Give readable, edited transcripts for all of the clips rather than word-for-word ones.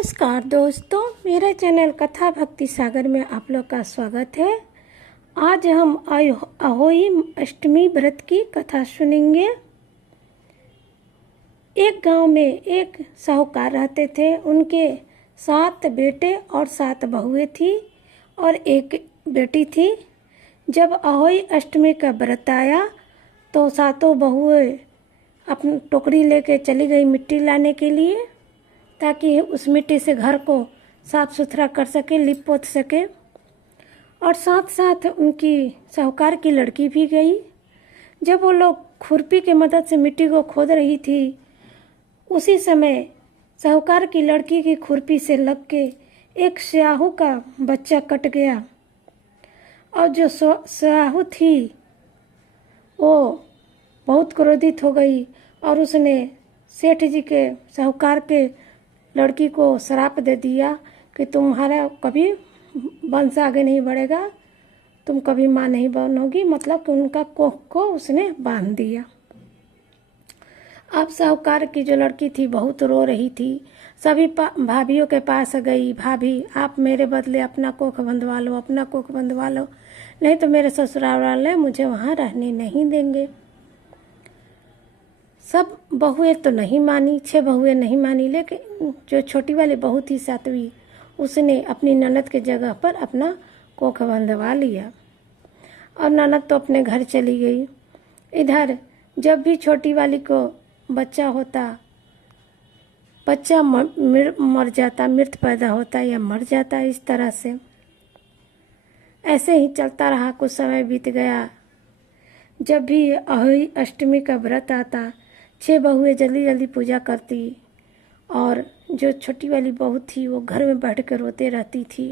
नमस्कार दोस्तों, मेरे चैनल कथा भक्ति सागर में आप लोग का स्वागत है। आज हम अहोई अष्टमी व्रत की कथा सुनेंगे। एक गांव में एक साहूकार रहते थे। उनके 7 बेटे और 7 बहुएं थी और एक बेटी थी। जब अहोई अष्टमी का व्रत आया तो 7 बहुएं अपनी टोकरी लेके चली गई मिट्टी लाने के लिए, ताकि उस मिट्टी से घर को साफ सुथरा कर सके, लिप पोत सके। और साथ साथ उनकी साहूकार की लड़की भी गई। जब वो लोग खुरपी की मदद से मिट्टी को खोद रही थी, उसी समय साहूकार की लड़की की खुरपी से लग के एक स्याहू का बच्चा कट गया। और जो स्याहू थी वो बहुत क्रोधित हो गई और उसने सेठ जी के साहूकार के लड़की को श्राप दे दिया कि तुम्हारा कभी वंश आगे नहीं बढ़ेगा, तुम कभी माँ नहीं बनोगी। मतलब कि उनका कोख को उसने बांध दिया। अब साहूकार की जो लड़की थी बहुत रो रही थी। सभी भाभियों के पास गई, भाभी आप मेरे बदले अपना कोख बंधवा लो, अपना कोख बंधवा लो, नहीं तो मेरे ससुराल वाले मुझे वहाँ रहने नहीं देंगे। सब बहुएं तो नहीं मानी, 6 बहुएं नहीं मानी, लेकिन जो छोटी वाली बहू थी 7वीं, उसने अपनी ननद के जगह पर अपना कोख बंधवा लिया और ननद तो अपने घर चली गई। इधर जब भी छोटी वाली को बच्चा होता, बच्चा मर जाता, मृत पैदा होता या मर जाता, इस तरह से ऐसे ही चलता रहा। कुछ समय बीत गया। जब भी अहोई अष्टमी का व्रत आता, 6 बहुएं जल्दी जल्दी पूजा करती और जो छोटी वाली बहू थी वो घर में बैठ कर रोते रहती थी।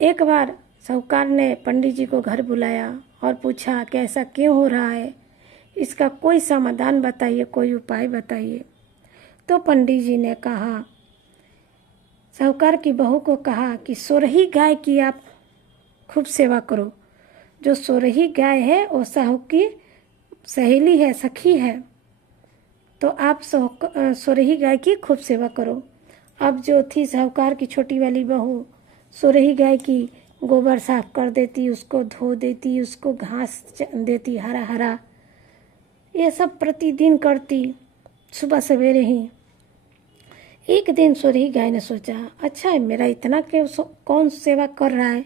एक बार साहूकार ने पंडित जी को घर बुलाया और पूछा कि ऐसा क्यों हो रहा है, इसका कोई समाधान बताइए, कोई उपाय बताइए। तो पंडित जी ने कहा, साहूकार की बहू को कहा कि सोरही गाय की आप खूब सेवा करो। जो सोरही गाय है वो साहू की सहेली है, सखी है, तो आप सोरही गाय की खूब सेवा करो। अब जो थी साहूकार की छोटी वाली बहू, सोरही गाय की गोबर साफ कर देती, उसको धो देती, उसको घास देती हरा हरा, ये सब प्रतिदिन करती सुबह सवेरे ही। एक दिन सोरही गाय ने सोचा, अच्छा है मेरा इतना क्यों कौन सेवा कर रहा है।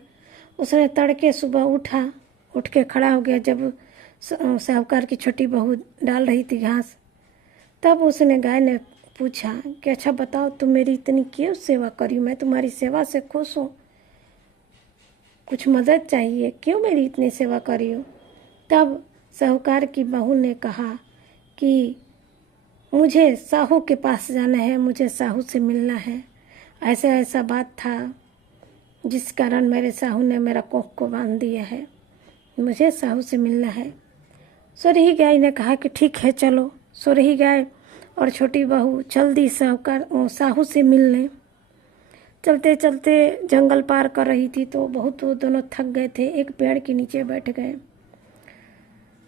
उसने तड़के सुबह उठ के खड़ा हो गया। जब साहूकार की छोटी बहू डाल रही थी घास, तब उसने गाय ने पूछा कि अच्छा बताओ तुम मेरी इतनी क्यों सेवा करी, मैं तुम्हारी सेवा से खुश हूँ, कुछ मदद चाहिए, क्यों मेरी इतनी सेवा करी हो। तब साहूकार की बहू ने कहा कि मुझे साहू के पास जाना है, मुझे साहू से मिलना है, ऐसा ऐसा बात था जिस कारण मेरे साहू ने मेरा कोख को बांध दिया है, मुझे साहू से मिलना है। सोरही गाय ने कहा कि ठीक है चलो। सोरही गाय और छोटी बहू चल दी साहू से मिलने। चलते चलते जंगल पार कर रही थी तो बहुत वो दोनों थक गए थे। एक पेड़ के नीचे बैठ गए।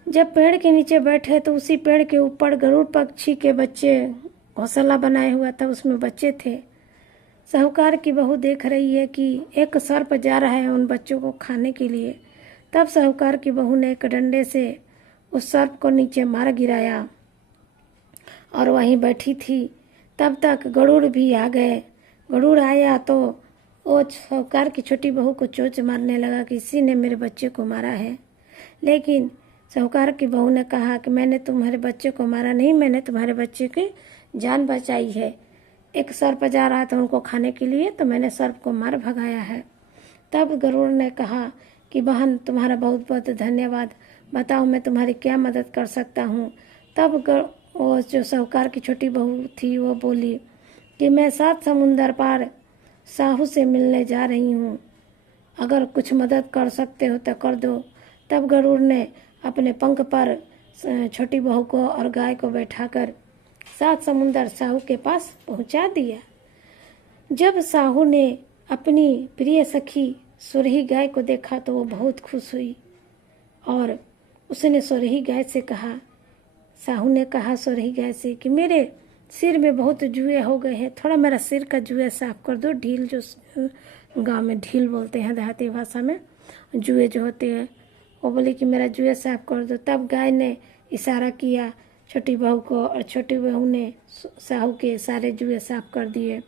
जब पेड़ के नीचे बैठे तो उसी पेड़ के ऊपर गरुड़ पक्षी के बच्चे घोंसला बनाए हुआ था, उसमें बच्चे थे। साहूकार की बहू देख रही है कि एक सर्प जा रहा है उन बच्चों को खाने के लिए। तब साहूकार की बहू ने एक डंडे से उस सर्प को नीचे मार गिराया और वहीं बैठी थी। तब तक गरुड़ भी आ गए। गरुड़ आया तो वो साहूकार की छोटी बहू को चोंच मारने लगा कि इसी ने मेरे बच्चे को मारा है। लेकिन साहूकार की बहू ने कहा कि मैंने तुम्हारे बच्चे को मारा नहीं, मैंने तुम्हारे बच्चे की जान बचाई है। एक सर्प जा रहा था उनको खाने के लिए, तो मैंने सर्प को मार भगाया है। तब गरुड़ ने कहा कि बहन तुम्हारा बहुत बहुत धन्यवाद, बताओ मैं तुम्हारी क्या मदद कर सकता हूँ। तब वो जो साहूकार की छोटी बहू थी वो बोली कि मैं 7 समुंदर पार साहू से मिलने जा रही हूँ, अगर कुछ मदद कर सकते हो तो कर दो। तब गरुड़ ने अपने पंख पर छोटी बहू को और गाय को बैठाकर 7 समुंदर साहू के पास पहुँचा दिया। जब साहू ने अपनी प्रिय सखी सोरही गाय को देखा तो वो बहुत खुश हुई और उसने सोरही गाय से कहा, साहू ने कहा सोरही गाय से कि मेरे सिर में बहुत जुए हो गए हैं, थोड़ा मेरा सिर का जुए साफ कर दो। ढील जो गांव में ढील बोलते हैं देहाती भाषा में, जुए जो होते हैं, वो बोली कि मेरा जुए साफ कर दो। तब गाय ने इशारा किया छोटी बहू को, और छोटी बहू ने साहू के सारे जुए साफ कर दिए,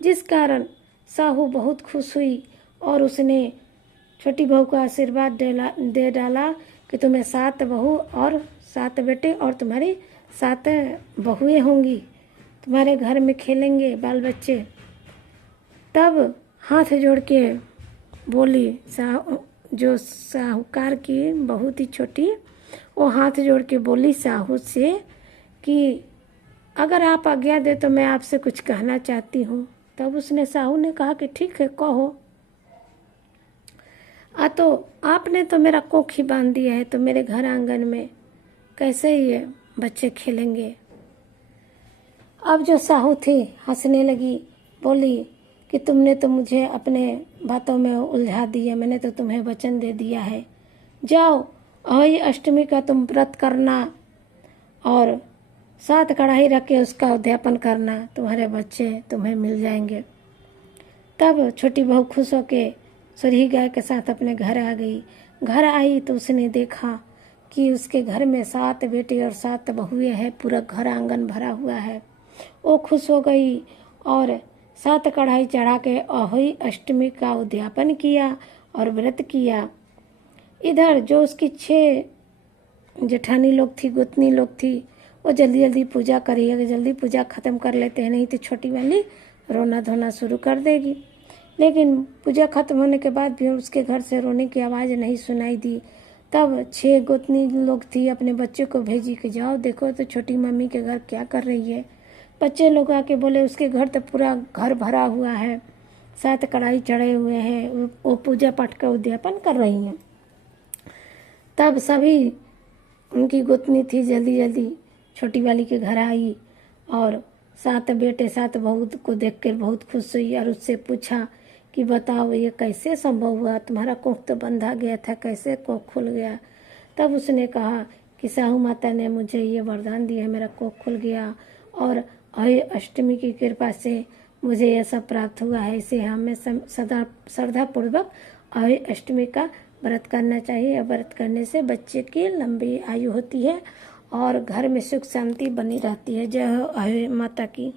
जिस कारण साहू बहुत खुश हुई और उसने छोटी बहू को आशीर्वाद दे डाला कि तुम्हें 7 बहू और 7 बेटे और तुम्हारी 7 बहुएं होंगी, तुम्हारे घर में खेलेंगे बाल बच्चे। तब हाथ जोड़ के बोली जो साहूकार की बहू थी छोटी, वो हाथ जोड़ के बोली साहू से कि अगर आप आज्ञा दे तो मैं आपसे कुछ कहना चाहती हूँ। तब उसने साहू ने कहा कि ठीक है कहो। तो आपने तो मेरा कोख ही बांध दिया है, तो मेरे घर आंगन में कैसे ये बच्चे खेलेंगे। अब जो साहू थी हंसने लगी, बोली कि तुमने तो मुझे अपने बातों में उलझा दिया, मैंने तो तुम्हें वचन दे दिया है, जाओ अहोई अष्टमी का तुम व्रत करना और 7 कढ़ाई रख के उसका उद्यापन करना, तुम्हारे बच्चे तुम्हें मिल जाएंगे। तब छोटी बहू खुश होके सुरही गाय के साथ अपने घर आ गई। घर आई तो उसने देखा कि उसके घर में 7 बेटे और 7 बहुएं हैं, पूरा घर आंगन भरा हुआ है। वो खुश हो गई और 7 कढ़ाई चढ़ा के अहोई अष्टमी का उद्यापन किया और व्रत किया। इधर जो उसकी 6 जेठानी लोग थी, गोतनी लोग थी, वो जल्दी जल्दी पूजा करिएगा, जल्दी पूजा ख़त्म कर लेते हैं, नहीं तो छोटी वाली रोना धोना शुरू कर देगी। लेकिन पूजा खत्म होने के बाद भी उसके घर से रोने की आवाज़ नहीं सुनाई दी। तब 6 गोतनी लोग थी, अपने बच्चे को भेजी कि जाओ देखो तो छोटी मम्मी के घर क्या कर रही है। बच्चे लोग आके बोले उसके घर तो पूरा घर भरा हुआ है, 7 कढ़ाई चढ़े हुए हैं, वो पूजा पाठ का उद्यापन कर रही हैं। तब सभी उनकी गोतनी थी जल्दी जल्दी छोटी वाली के घर आई और 7 बेटे 7 बहू को देखकर बहुत खुश हुई और उससे पूछा कि बताओ ये कैसे संभव हुआ, तुम्हारा कोख तो बंधा गया था, कैसे कोख खुल गया। तब उसने कहा कि साहू माता ने मुझे ये वरदान दिया है, मेरा कोख खुल गया और अहोई अष्टमी की कृपा से मुझे यह सब प्राप्त हुआ है। इसे हमें सदा श्रद्धापूर्वक अहोई अष्टमी का व्रत करना चाहिए। व्रत करने से बच्चे की लंबी आयु होती है और घर में सुख शांति बनी रहती है। जय हो अहोई माता की।